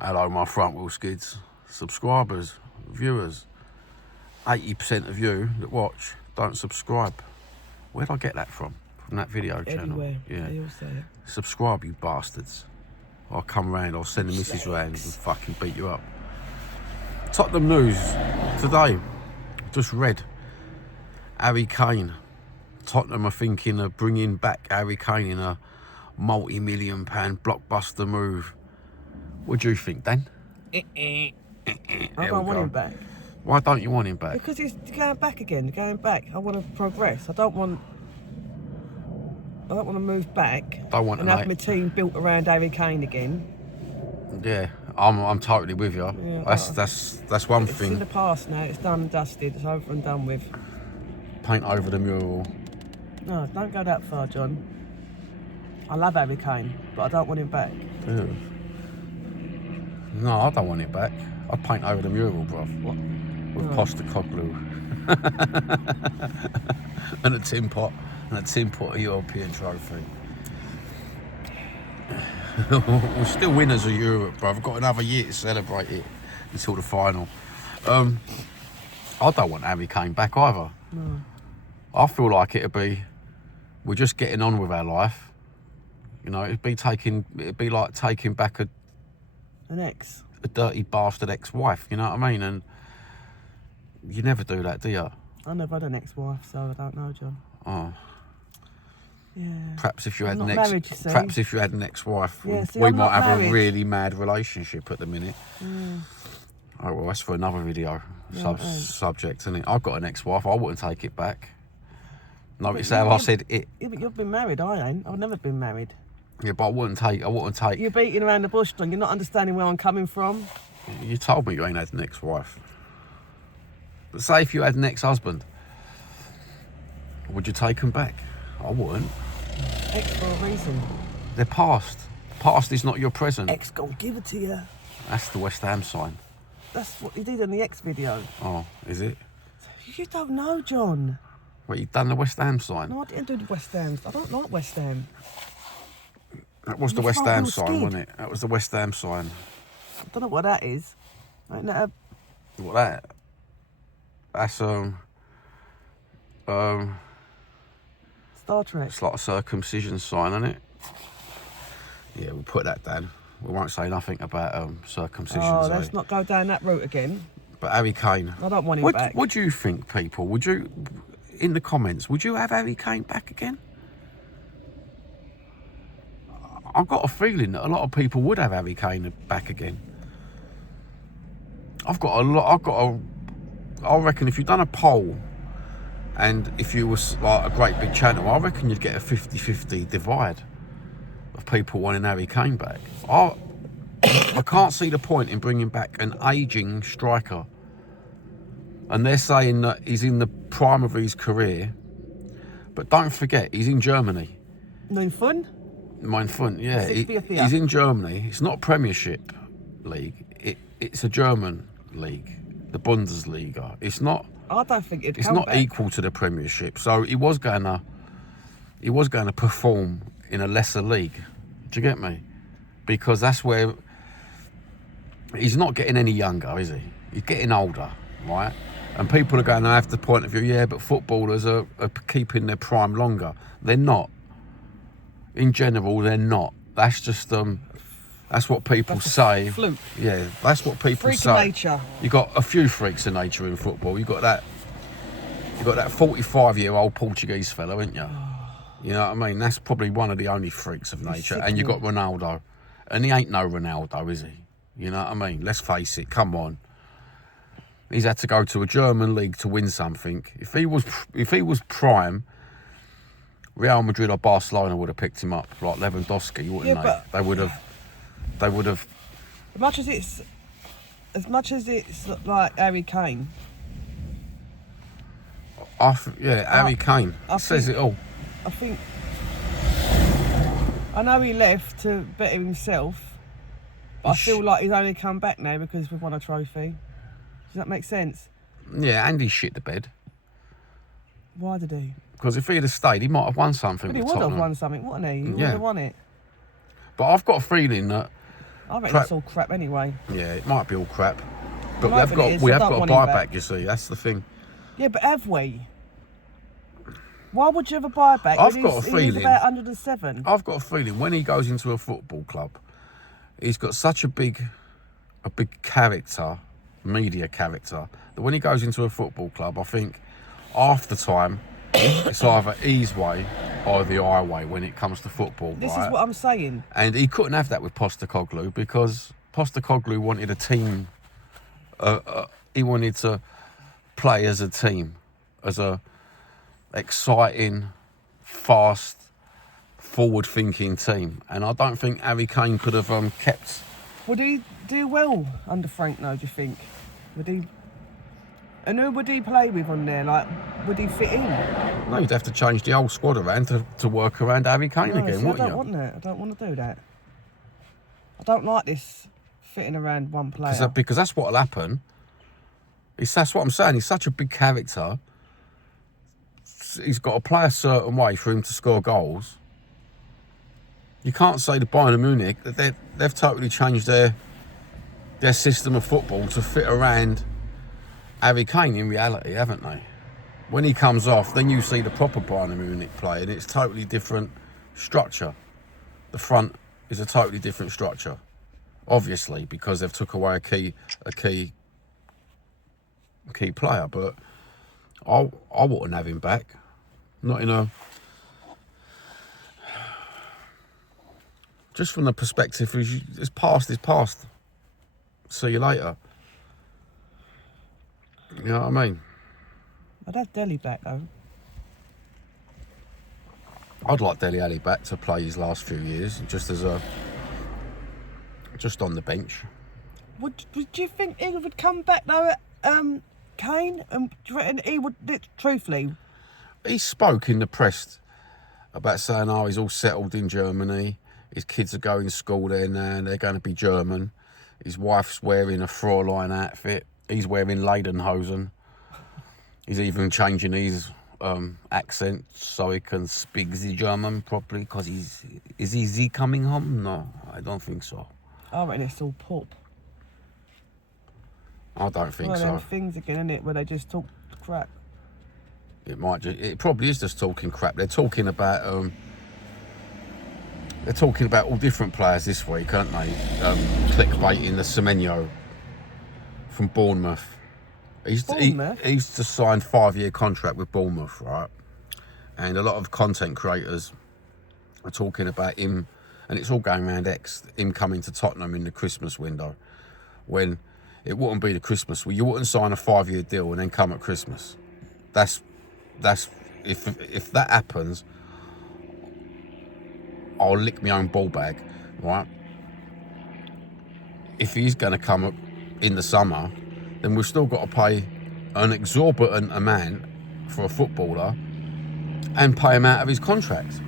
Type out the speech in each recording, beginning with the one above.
Hello, my front wheel skids. Subscribers, viewers. 80% of you that watch don't subscribe. Where'd I get that from? From that video channel? Everywhere. Yeah. They all say it. Subscribe, you bastards. I'll come round, I'll send the missus round and fucking beat you up. Tottenham news today. Just read. Harry Kane. Tottenham are thinking of bringing back Harry Kane in a multi-million-pound blockbuster move. What do you think, Dan? I don't want him back. Why don't you want him back? Because he's going back again, going back. I want to progress. I don't want to move back and have my team built around Harry Kane again. Yeah, I'm totally with you. Yeah, that's one thing. It's in the past now. It's done and dusted. It's over and done with. Paint over the mural. No, don't go that far, John. I love Harry Kane, but I don't want him back. Ew. No, I don't want it back. I'd paint over the mural, bruv. What? With Postecoglou. and a tin pot of European trophy. We're still winners of Europe, bruv. We've got another year to celebrate it until the final. I don't want Harry Kane back either. No. I feel like we're just getting on with our life. You know, it'd be like taking back a dirty bastard ex-wife, you know what I mean? And you never do that, do you? I never had an ex-wife, so I don't know, John. Oh. Yeah. Perhaps if you had an ex-wife, yeah, we might have a really mad relationship at the minute. Yeah. Oh well, that's for another video subject, isn't it? I've got an ex-wife. I wouldn't take it back. Notice how I said it. Yeah, but you've been married. I ain't. I've never been married. Yeah, but I wouldn't take. You're beating around the bush, John. You're not understanding where I'm coming from. You told me you ain't had an ex-wife. But say if you had an ex-husband, would you take them back? I wouldn't. Ex for a reason. They're past. Past is not your present. Ex gonna give it to you. That's the West Ham sign. That's what he did in the X video. Oh, is it? You don't know, John. Well, you've done the West Ham sign. No, I didn't do the West Ham. I don't like West Ham. That was the West Ham sign, wasn't it? That was the West Ham sign. I don't know what that is. Ain't that What that? That's Star Trek. It's like a circumcision sign, isn't it? Yeah, we'll put that down. We won't say nothing about circumcision. Oh, let's not go down that route again. But Harry Kane. I don't want him back. What do you think, people? Would you, in the comments, would you have Harry Kane back again? I've got a feeling that a lot of people would have Harry Kane back again. I reckon if you've done a poll and if you was like a great big channel, I reckon you'd get a 50-50 divide of people wanting Harry Kane back. I can't see the point in bringing back an ageing striker. And they're saying that he's in the prime of his career. But don't forget, he's in Germany. Mein Fun, yeah. He's in Germany. It's not a Premiership league. It's a German league, the Bundesliga. It's not. I don't think it's not equal to the Premiership. So he was going to perform in a lesser league. Do you get me? Because that's where he's not getting any younger, is he? He's getting older, right? And people are going to have the point of view, yeah, but footballers are keeping their prime longer. They're not. In general, they're not. That's just that's what people say. Fluke. Yeah, that's what people say. Freak of nature. You got a few freaks of nature in football. You got that 45-year-old Portuguese fella, ain't you? You know what I mean? That's probably one of the only freaks of nature. And you got Ronaldo, and he ain't no Ronaldo, is he? You know what I mean? Let's face it. Come on. He's had to go to a German league to win something. If he was prime, Real Madrid or Barcelona would have picked him up like Lewandowski, wouldn't they? They would have. As much as it's like Harry Kane. Harry Kane says it all. I know he left to better himself, but I feel like he's only come back now because we've won a trophy. Does that make sense? Yeah, and he shit the bed. Why did he? Because if he'd have stayed, he might have won something. But he would have won something, wouldn't he? He would have won it. But I've got a feeling that I reckon it's all crap anyway. Yeah, it might be all crap. But we have got a buyback, you see. That's the thing. Yeah, but have we? Why would you have a buyback? I've got a feeling. He's about 107. I've got a feeling when he goes into a football club, he's got such a big character, media character, that when he goes into a football club, I think half the time it's either his way or the highway when it comes to football. This is what I'm saying. And he couldn't have that with Postecoglou because Postecoglou wanted a team. He wanted to play as a team, as a exciting, fast, forward-thinking team. And I don't think Harry Kane could have kept. Would he do well under Frank, though, do you think? Would he? And who would he play with on there? Like, would he fit in? No, you'd have to change the whole squad around to work around Harry Kane again, wouldn't you? I don't want that. I don't want to do that. I don't like this fitting around one player. Because that's what'll happen. That's what I'm saying. He's such a big character. He's got to play a certain way for him to score goals. You can't say to Bayern Munich that they've totally changed their system of football to fit around Harry Kane in reality, haven't they? When he comes off, then you see the proper Bayern Munich play, and it's totally different structure. The front is a totally different structure, obviously, because they've took away a key player. But I wouldn't have him back. Not in a. Just from the perspective, it's past is past. See you later. You know what I mean? I'd have Dele back, though. I'd like Dele Alli back to play his last few years, just on the bench. Would you think he would come back, though, Kane? Do you reckon he would, truthfully? He spoke in the press about saying, he's all settled in Germany. His kids are going to school there now, and they're going to be German. His wife's wearing a Fräulein outfit. He's wearing Lederhosen. He's even changing his accent so he can speak the German properly. Because is he coming home? No, I don't think so. I reckon it's all pop. I don't think so. One of them things again, isn't it, where they just talk crap. It probably is just talking crap. They're talking about all different players this week, aren't they? Clickbaiting the Semenyo from Bournemouth. He's just signed 5-year contract with Bournemouth, right? And a lot of content creators are talking about him, and it's all going around X, him coming to Tottenham in the Christmas window, when it wouldn't be the Christmas. Well, you wouldn't sign a 5-year deal and then come at Christmas. That's if that happens, I'll lick my own ball bag, right? If he's going to come up in the summer, then we've still got to pay an exorbitant amount for a footballer and pay him out of his contract.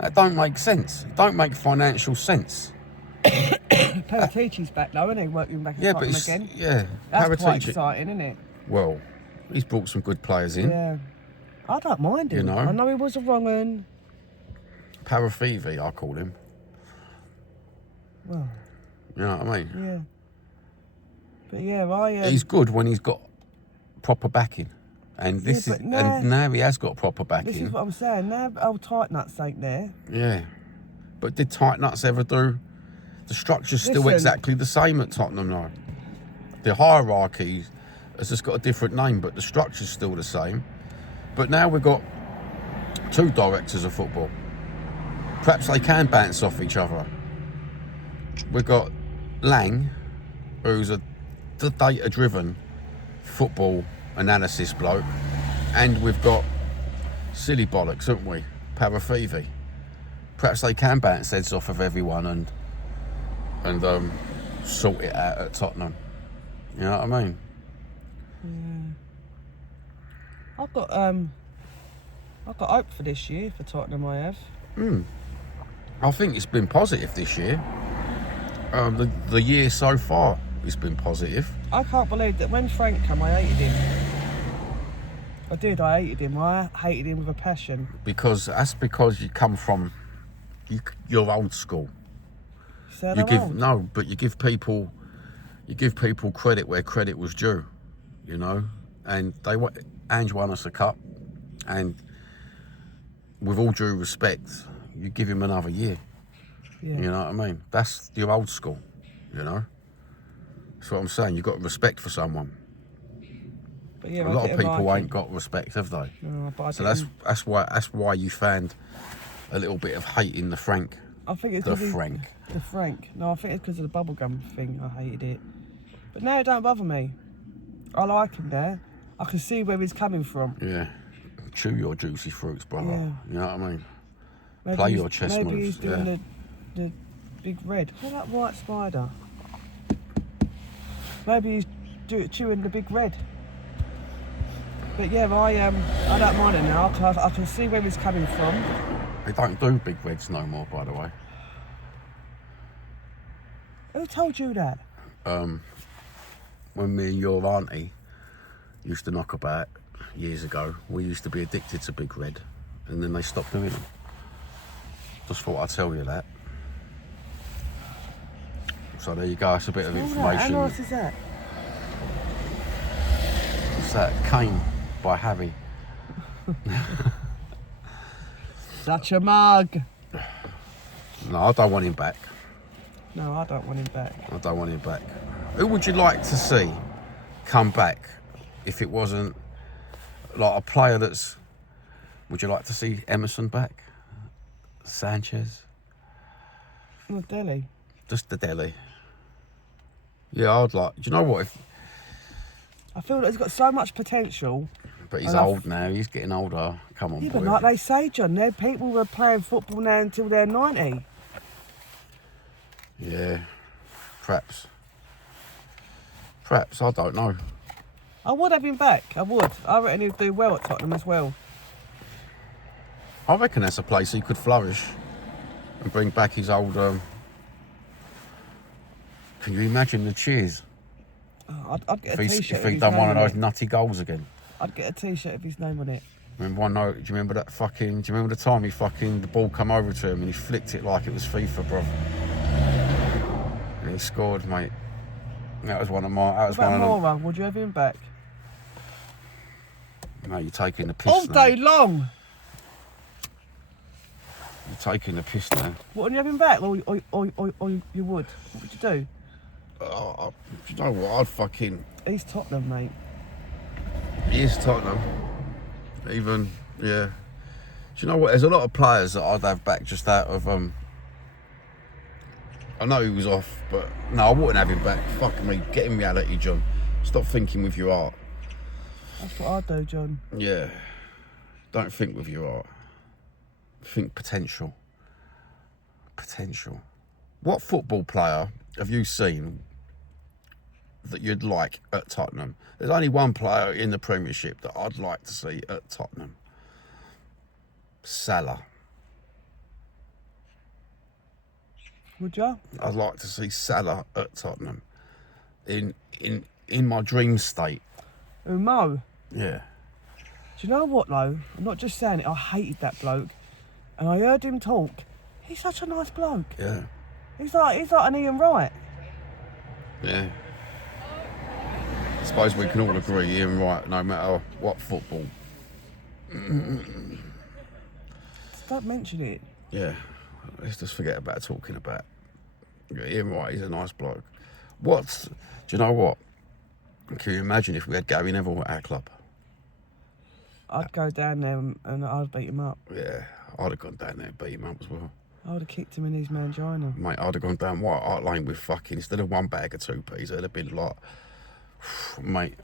That don't make sense. It don't make financial sense. Paratici's back though, isn't he? Working back at Tottenham again. Yeah, that's quite exciting, isn't it? Well, he's brought some good players in. Yeah, I don't mind him. You know? I know he was a wrong un. Parafivi, I call him. Well, you know what I mean? Yeah. But yeah, he's good when he's got proper backing, and now he has got proper backing. This is what I'm saying. Now old tight nuts ain't there. Yeah, but did tight nuts ever do? The structure's still exactly the same at Tottenham now. The hierarchy has just got a different name, but the structure's still the same. But now we've got 2 directors of football. Perhaps they can bounce off each other. We've got Lang, who's a data-driven football analysis bloke, and we've got silly bollocks, haven't we? Parafivi. Perhaps they can bounce heads off of everyone and sort it out at Tottenham. You know what I mean? Yeah. I've got hope for this year for Tottenham. I have. I think it's been positive this year. The year so far has been positive. I can't believe that when Frank came, I hated him. I did. I hated him. I hated him with a passion. Because you come from you're old school. Say it aloud. But you give people credit where credit was due, you know. And Ange won us a cup, and with all due respect, you give him another year. Yeah. You know what I mean? That's the old school, you know. That's what I'm saying. You've got respect for someone. But yeah, a lot of people ain't got respect, have they? No, but so that's why you found a little bit of hate in the Frank. I think it's the Frank. No, I think it's because of the bubblegum thing. I hated it. But now it don't bother me. I like him there. I can see where he's coming from. Yeah. Chew your juicy fruits, brother. Yeah. You know what I mean? Maybe Play your chess moves. Maybe he's doing the big red. Look at that white spider. Maybe he's chewing the big red. But yeah, I don't mind it now. I can see where he's coming from. They don't do big reds no more, by the way. Who told you that? When me and your auntie used to knock about years ago, we used to be addicted to big red, and then they stopped doing them. Just thought I'd tell you that. So there you go, it's a bit of information. How nice is that? It's that Kane by Harry. Such a mug. No, I don't want him back. No, I don't want him back. I don't want him back. Who would you like to see come back if it wasn't like a player that's... Would you like to see Emerson back? Sanchez? Well, Delhi. Just the Delhi. Yeah, I'd like... Do you know what? I feel like he's got so much potential. But he's old now. He's getting older. Come on, yeah, boy. But like they say, John, there people who are playing football now until they're 90. Yeah, perhaps. I don't know. I would have him back. I would. I reckon he'd do well at Tottenham as well. I reckon that's a place he could flourish and bring back his old... Can you imagine the cheers? Oh, I'd get a T-shirt if he'd done one of those nutty goals again. I'd get a T-shirt with his name on it. Remember one note? Do you remember that fucking... Do you remember the time the ball come over to him and he flicked it like it was FIFA, bro? And he scored, mate. That was one of my... That was one of them. Mora, would you have him back? No, you're taking the piss all day long. You're taking the piss now. Wouldn't you have him back, or you would? What would you do? Do you know what? I'd fucking... He's Tottenham, mate. He is Tottenham. Even, yeah. Do you know what? There's a lot of players that I'd have back just out of... I know he was off, but no, I wouldn't have him back. Fuck me. Get in reality, John. Stop thinking with your heart. That's what I do, John. Yeah. Don't think with your heart. Think potential. Potential. What football player have you seen that you'd like at Tottenham? There's only one player in the Premiership that I'd like to see at Tottenham. Salah. Would you? I'd like to see Salah at Tottenham. In my dream state. Mo? Yeah. Do you know what though? I'm not just saying it, I hated that bloke. And I heard him talk. He's such a nice bloke. Yeah. He's like an Ian Wright. Yeah. I suppose we can all agree, Ian Wright, no matter what football. Just don't mention it. Yeah. Let's just forget about talking about. Yeah, Ian Wright, he's a nice bloke. Do you know what? Can you imagine if we had Gary Neville at our club? I'd go down there and I'd beat him up. Yeah, I'd have gone down there and beat him up as well. I would have kicked him in his mangina. Mate, I'd have gone down White Hart Lane with fucking, instead of one bag of 2p's, it'd have been like, mate,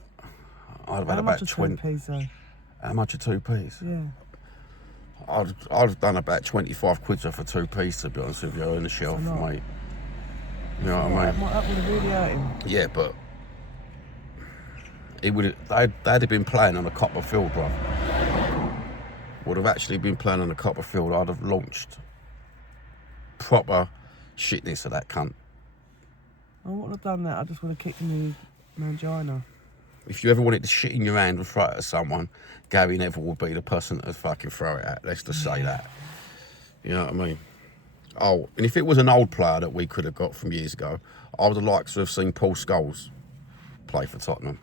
I'd have had about 20. How much are 2p's though? How much are 2p's? Yeah. I'd have done about 25 quid for 2p's, to be honest with you, on the shelf, mate. You know what I mean? That would have really hurt him. Yeah, but they'd have been playing on a copper field, bro. Would have actually been playing on a copper field. I'd have launched proper shitness of that cunt. I wouldn't have done that. I just would have kicked him in his mangina. If you ever wanted to shit in your hand and throw it at someone, Gary Neville would be the person to fucking throw it at. Let's just say that. You know what I mean? Oh, and if it was an old player that we could have got from years ago, I would have liked to have seen Paul Scholes play for Tottenham.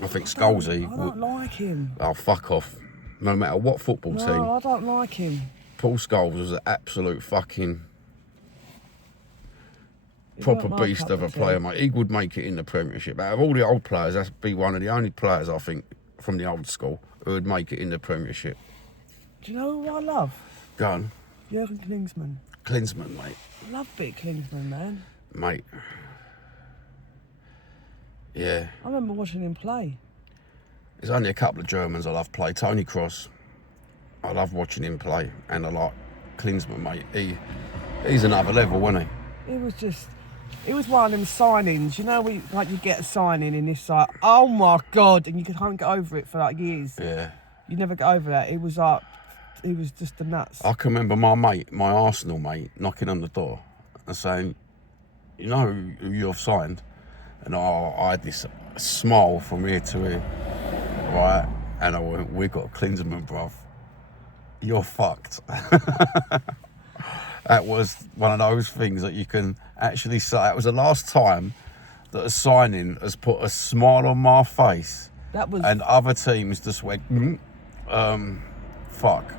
I think Scholesy... I don't like him. Oh, fuck off. No matter what football team. No, I don't like him. Paul Scholes was an absolute fucking proper beast of a player, mate. He would make it in the Premiership. Out of all the old players, that'd be one of the only players, I think, from the old school who would make it in the Premiership. Do you know who I love? Go on. Jurgen Klinsmann. Klinsmann, mate. I love big Klinsmann, man. Mate. Yeah. I remember watching him play. There's only a couple of Germans I love play. Tony Kroos. I love watching him play. And I like Klinsmann, mate. He's another level, wasn't he? It was one of them signings, you know, you get a signing and it's like, oh my God, and you can't get over it for like years. Yeah. You never get over that. It was just the nuts. I can remember my Arsenal mate, knocking on the door and saying, you know who you've signed? And I had this smile from ear to ear, right? And I went, we got Klinsmann, bruv. You're fucked. That was one of those things that you can actually say. It was the last time that a signing has put a smile on my face. And other teams just went, fuck.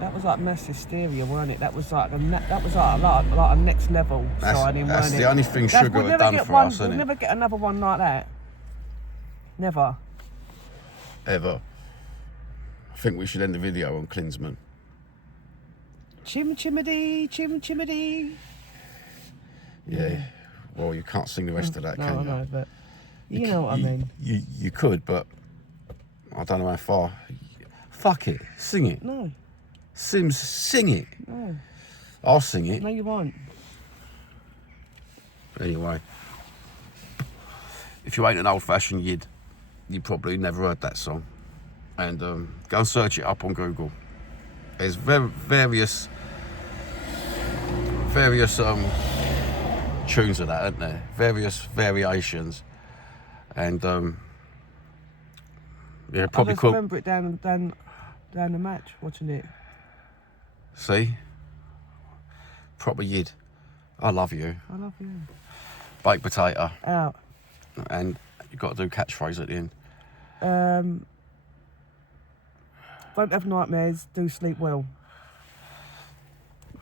That was like mass hysteria, weren't it? That was like a next level signing, weren't it? That's the only thing Sugar had done for us, isn't it? We'll never get another one like that. Never. Ever. I think we should end the video on Klinsmann. Chim chimity, chim chimity. Yeah. Well, you can't sing the rest of that, can you? No, but you know what I mean. You could, but I don't know how far. Fuck it. Sing it. No. Sims, sing it. No. I'll sing it. No, you won't. Anyway. If you ain't an old-fashioned yid, you probably never heard that song. And go and search it up on Google. There's various tunes of that, aren't there? Various variations. And yeah, probably I just remember it down the match, watching it. See? Proper yid. I love you. I love you. Baked potato. Out. And you've got to do catchphrase at the end. Don't have nightmares, do sleep well.